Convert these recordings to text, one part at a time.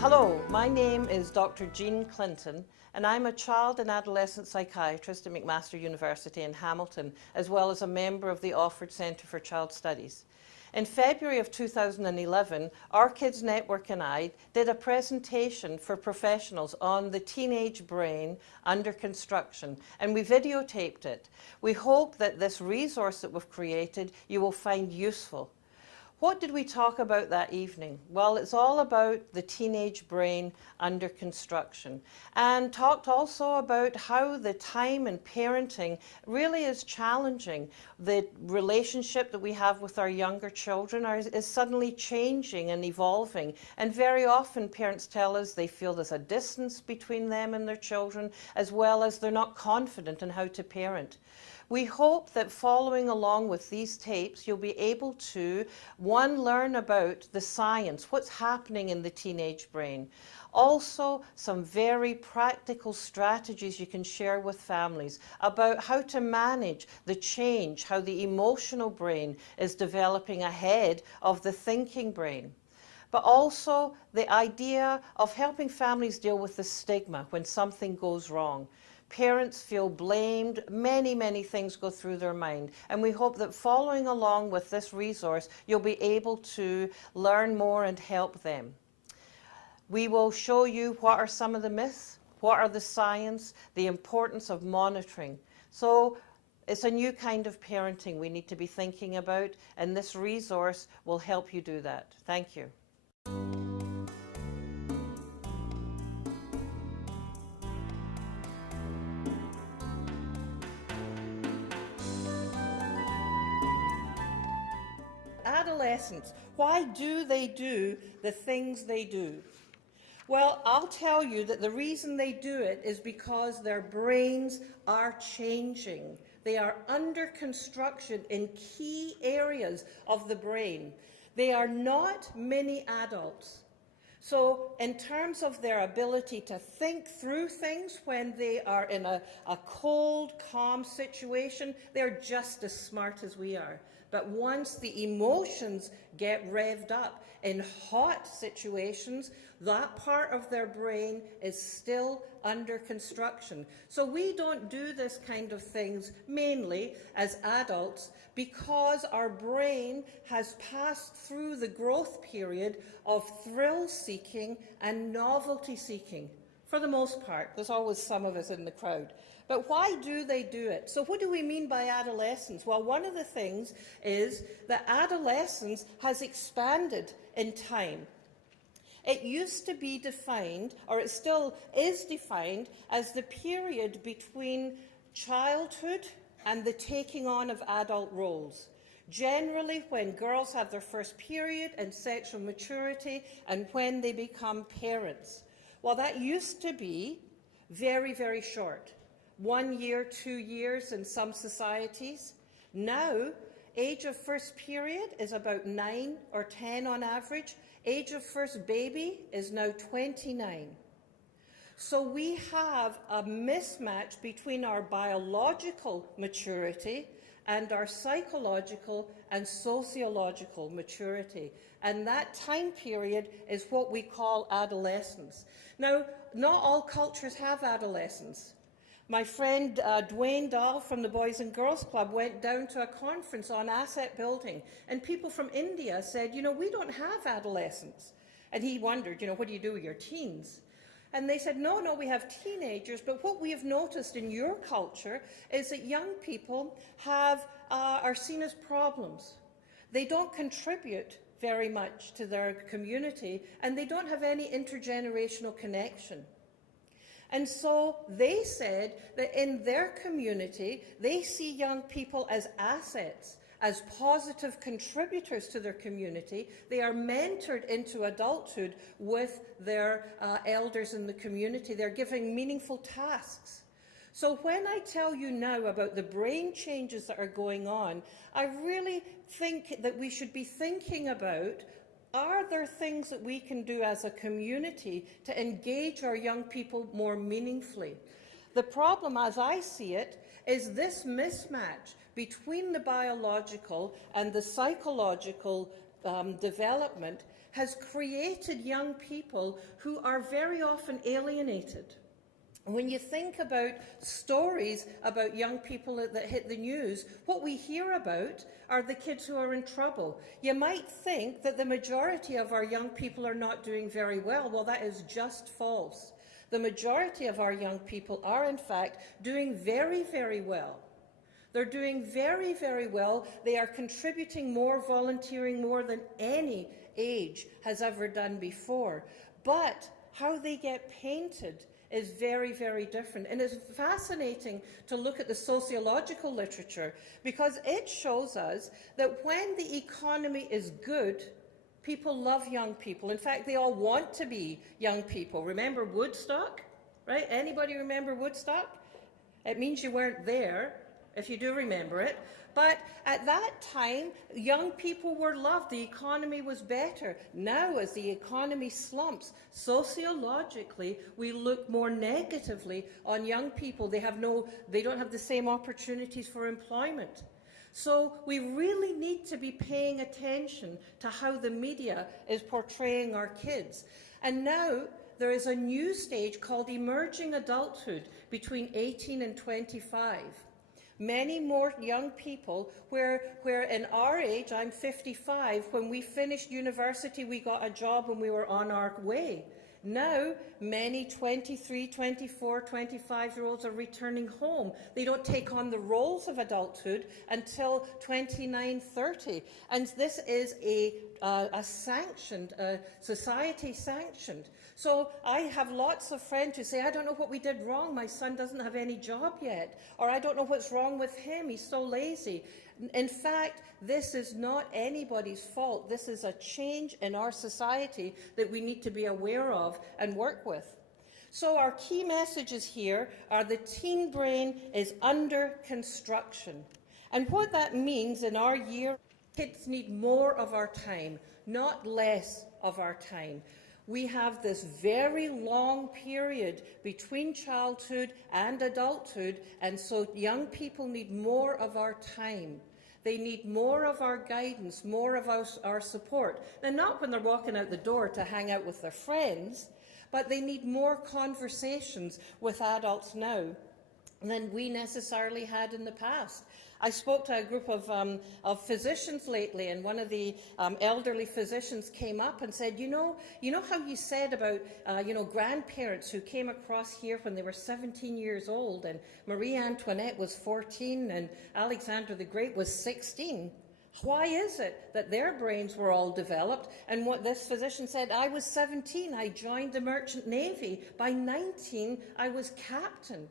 Hello, my name is Dr. Jean Clinton, and I'm a child and adolescent psychiatrist at McMaster University in Hamilton, as well as a member of the Offord Centre for Child Studies. In February of 2011, Our Kids Network and I did a presentation for professionals on the teenage brain under construction, and we videotaped it. We hope that this resource that we've created you will find useful. What did we talk about that evening? Well, it's all about the teenage brain under construction, and talked also about how the time in parenting really is challenging. The relationship that we have with our younger children is suddenly changing and evolving, and very often parents tell us they feel there's a distance between them and their children, as well as they're not confident in how to parent. We hope that following along with these tapes, you'll be able to, one, learn about the science, what's happening in the teenage brain. Also, some very practical strategies you can share with families about how to manage the change, how the emotional brain is developing ahead of the thinking brain. But also the idea of helping families deal with the stigma when something goes wrong. Parents feel blamed, many things go through their mind, and we hope that following along with this resource you'll be able to learn more and help them. We will show you what are some of the myths, what are the science, the importance of monitoring. So it's a new kind of parenting we need to be thinking about, and this resource will help you do that. Thank you. Adolescents, why do they do the things they do? Well, I'll tell you that the reason they do it is because their brains are changing. They are under construction in key areas of the brain. They are not mini adults. So in terms of their ability to think through things when they are in a cold, calm situation, they're just as smart as we are. But once the emotions get revved up in hot situations, that part of their brain is still under construction. So we don't do this kind of things mainly as adults because our brain has passed through the growth period of thrill-seeking and novelty-seeking. For the most part, there's always some of us in the crowd. But why do they do it? So what do we mean by adolescence? Well, one of the things is that adolescence has expanded in time. It used to be defined, or it still is defined, as the period between childhood and the taking on of adult roles. Generally when girls have their first period and sexual maturity and when they become parents. Well, that used to be very short. 1 year, 2 years in some societies. Now, age of first period is about 9 or 10 on average. Age of first baby is now 29. So we have a mismatch between our biological maturity and our psychological and sociological maturity. And that time period is what we call adolescence. Now, not all cultures have adolescence. My friend Dwayne Dahl from the Boys and Girls Club went down to a conference on asset building, and people from India said, you know, we don't have adolescents. And he wondered, you know, what do you do with your teens? And they said, no, we have teenagers, but what we have noticed in your culture is that young people are seen as problems. They don't contribute very much to their community, and they don't have any intergenerational connection. And so they said that in their community, they see young people as assets, as positive contributors to their community. They are mentored into adulthood with their elders in the community. They're given meaningful tasks. So when I tell you now about the brain changes that are going on, I really think that we should be thinking about, are there things that we can do as a community to engage our young people more meaningfully? The problem, as I see it, is this mismatch between the biological and the psychological development has created young people who are very often alienated. When you think about stories about young people that hit the news, what we hear about are the kids who are in trouble. You might think that the majority of our young people are not doing very well. Well, that is just false. The majority of our young people are, in fact, doing very, very well. They're doing very, very well. They are contributing more, volunteering more than any age has ever done before. But how they get painted is very, very different. And it's fascinating to look at the sociological literature because it shows us that when the economy is good, people love young people. In fact, they all want to be young people. Remember Woodstock, right? Anybody remember Woodstock? It means you weren't there, if you do remember it. But at that time, young people were loved. The economy was better. Now, as the economy slumps, sociologically, we look more negatively on young people. They don't have the same opportunities for employment. So we really need to be paying attention to how the media is portraying our kids. And now there is a new stage called emerging adulthood between 18 and 25. Many more young people where in our age, I'm 55, when we finished university, we got a job and we were on our way. Now, many 23, 24, 25-year-olds are returning home. They don't take on the roles of adulthood until 29, 30. And this is a sanctioned, society sanctioned. So I have lots of friends who say, I don't know what we did wrong. My son doesn't have any job yet. Or I don't know what's wrong with him. He's so lazy. In fact, this is not anybody's fault. This is a change in our society that we need to be aware of and work with. So our key messages here are the teen brain is under construction. And what that means in our year, kids need more of our time, not less of our time. We have this very long period between childhood and adulthood, and so young people need more of our time. They need more of our guidance, more of our support. And not when they're walking out the door to hang out with their friends, but they need more conversations with adults now than we necessarily had in the past. I spoke to a group of physicians lately, and one of the elderly physicians came up and said, you know how you said about, grandparents who came across here when they were 17 years old, and Marie Antoinette was 14, and Alexander the Great was 16. Why is it that their brains were all developed? And what this physician said, I was 17, I joined the Merchant Navy. By 19, I was captain.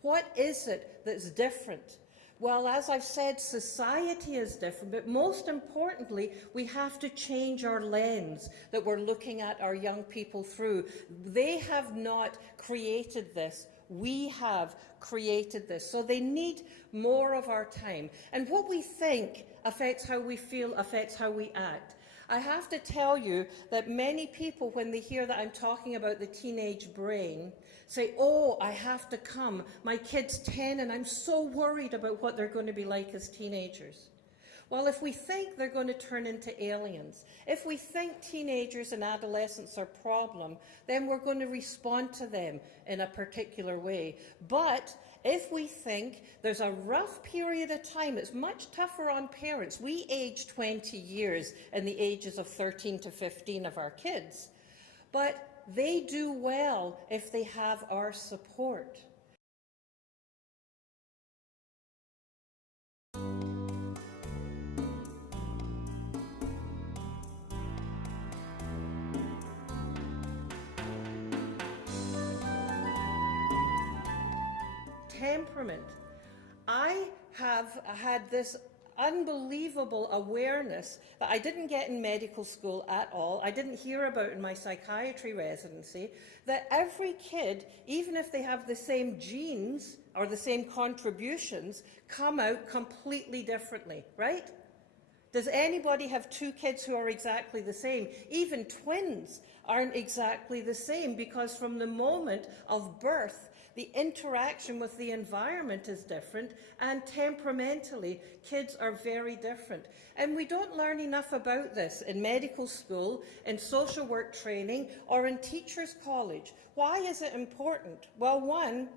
What is it that's different? Well, as I've said, society is different, but most importantly, we have to change our lens that we're looking at our young people through. They have not created this. We have created this. So they need more of our time. And what we think affects how we feel, affects how we act. I have to tell you that many people, when they hear that I'm talking about the teenage brain, say, oh, I have to come. My kid's 10 and I'm so worried about what they're going to be like as teenagers. Well, if we think they're going to turn into aliens, if we think teenagers and adolescents are a problem, then we're going to respond to them in a particular way. But if we think there's a rough period of time, it's much tougher on parents. We age 20 years in the ages of 13 to 15 of our kids. But they do well if they have our support. Temperament. I have had this unbelievable awareness that I didn't get in medical school at all, I didn't hear about in my psychiatry residency, that every kid, even if they have the same genes or the same contributions, come out completely differently, right? Does anybody have two kids who are exactly the same? Even twins aren't exactly the same, because from the moment of birth, The interaction with the environment is different, and temperamentally, kids are very different. And we don't learn enough about this in medical school, in social work training, or in teachers' college. Why is it important? Well, one,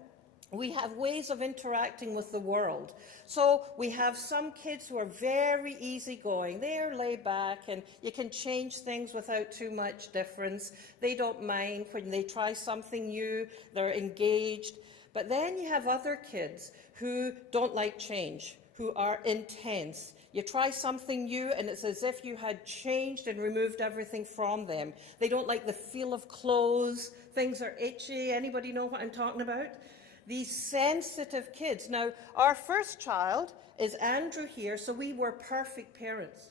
we have ways of interacting with the world. So we have some kids who are very easygoing. They're laid back and you can change things without too much difference. They don't mind when they try something new. They're engaged. But then you have other kids who don't like change, who are intense. You try something new and it's as if you had changed and removed everything from them. They don't like the feel of clothes. Things are itchy. Anybody know what I'm talking about? These sensitive kids. Now, our first child is Andrew here, so we were perfect parents.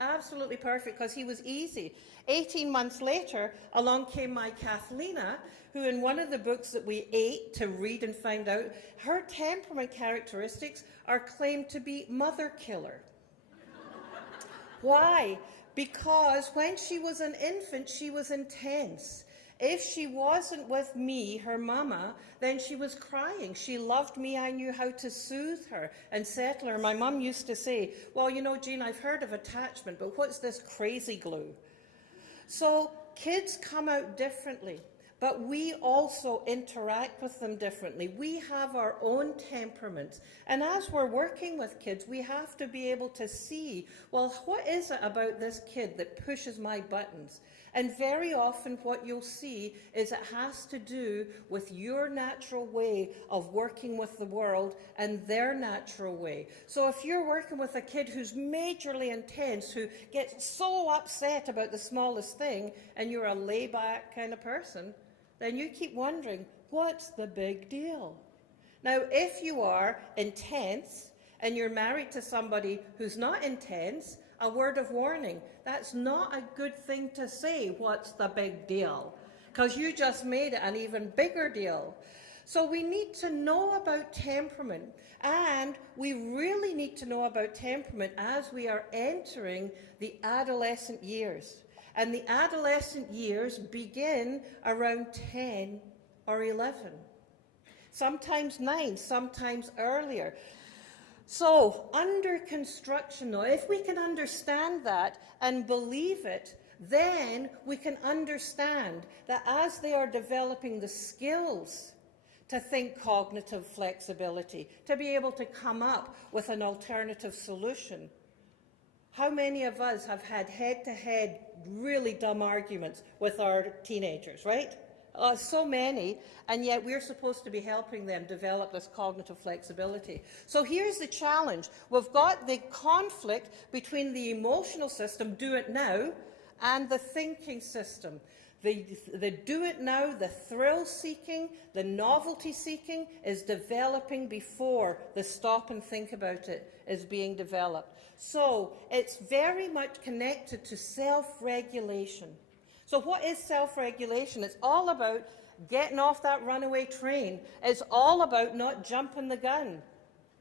Absolutely perfect, because he was easy. 18 months later, along came my Kathlina, who in one of the books that we ate to read and find out, her temperament characteristics are claimed to be mother killer. Why? Because when she was an infant, she was intense. If she wasn't with me, her mama, then she was crying. She loved me. I knew how to soothe her and settle her. My mum used to say, well, you know, Jean, I've heard of attachment, but what's this crazy glue? So kids come out differently, but we also interact with them differently. We have our own temperaments. And as we're working with kids, we have to be able to see, well, what is it about this kid that pushes my buttons? And very often what you'll see is it has to do with your natural way of working with the world and their natural way. So if you're working with a kid who's majorly intense, who gets so upset about the smallest thing, and you're a lay-back kind of person, then you keep wondering, what's the big deal? Now, if you are intense and you're married to somebody who's not intense, a word of warning, that's not a good thing to say, what's the big deal? Because you just made it an even bigger deal. So we need to know about temperament, and we really need to know about temperament as we are entering the adolescent years. And the adolescent years begin around 10 or 11. Sometimes 9, sometimes earlier. So, under construction, though, if we can understand that and believe it, then we can understand that as they are developing the skills to think cognitive flexibility, to be able to come up with an alternative solution. How many of us have had head-to-head really dumb arguments with our teenagers, right? So many, and yet we're supposed to be helping them develop this cognitive flexibility. So here's the challenge. We've got the conflict between the emotional system, do it now, and the thinking system. The do it now, the thrill seeking, the novelty seeking is developing before the stop and think about it is being developed. So it's very much connected to self-regulation. So what is self-regulation? It's all about getting off that runaway train. It's all about not jumping the gun,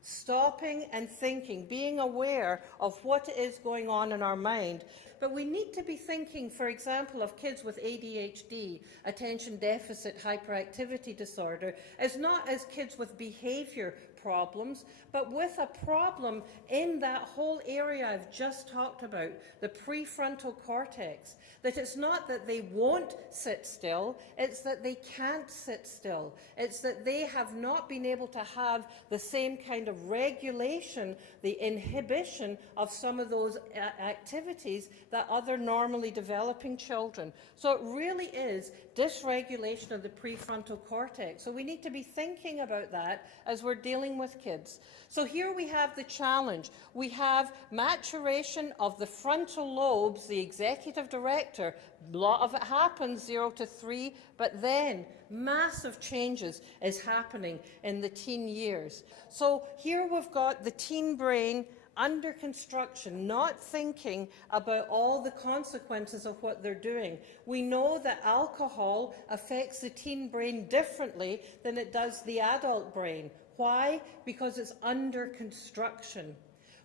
stopping and thinking, being aware of what is going on in our mind. But we need to be thinking, for example, of kids with ADHD, attention deficit hyperactivity disorder, as not as kids with behaviour problems, but with a problem in that whole area I've just talked about, the prefrontal cortex. That it's not that they won't sit still, it's that they can't sit still. It's that they have not been able to have the same kind of regulation, the inhibition of some of those activities that other normally developing children. So it really is dysregulation of the prefrontal cortex. So we need to be thinking about that as we're dealing with kids. So here we have the challenge. We have maturation of the frontal lobes, the executive director. A lot of it happens 0 to 3, but then massive changes is happening in the teen years. So here we've got the teen brain under construction, not thinking about all the consequences of what they're doing. We know that alcohol affects the teen brain differently than it does the adult brain. Why? Because it's under construction.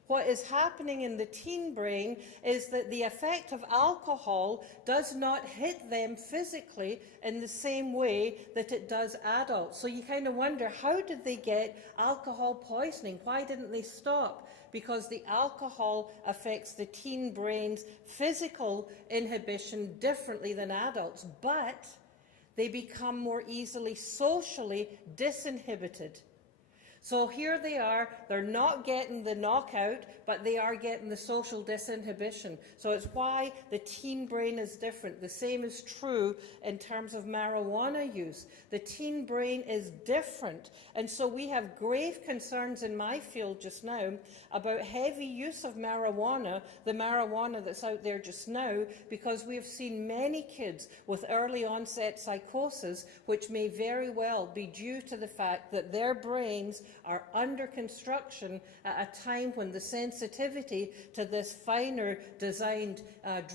What is happening in the teen brain is that the effect of alcohol does not hit them physically in the same way that it does adults. So you kind of wonder, how did they get alcohol poisoning? Why didn't they stop? Because the alcohol affects the teen brain's physical inhibition differently than adults, but they become more easily socially disinhibited. So here they are, they're not getting the knockout, but they are getting the social disinhibition. So it's why the teen brain is different. The same is true in terms of marijuana use. The teen brain is different. And so we have grave concerns in my field just now about heavy use of marijuana, the marijuana that's out there just now, because we have seen many kids with early onset psychosis, which may very well be due to the fact that their brains are under construction at a time when the sensitivity to this finer designed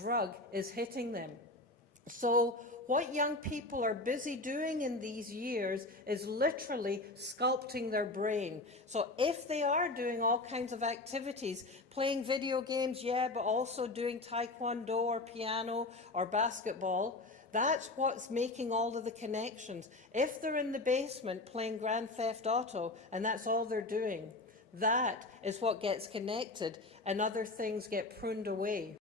drug is hitting them. So what young people are busy doing in these years is literally sculpting their brain. So if they are doing all kinds of activities, playing video games, yeah, but also doing taekwondo or piano or basketball, that's what's making all of the connections. If they're in the basement playing Grand Theft Auto and that's all they're doing, that is what gets connected and other things get pruned away.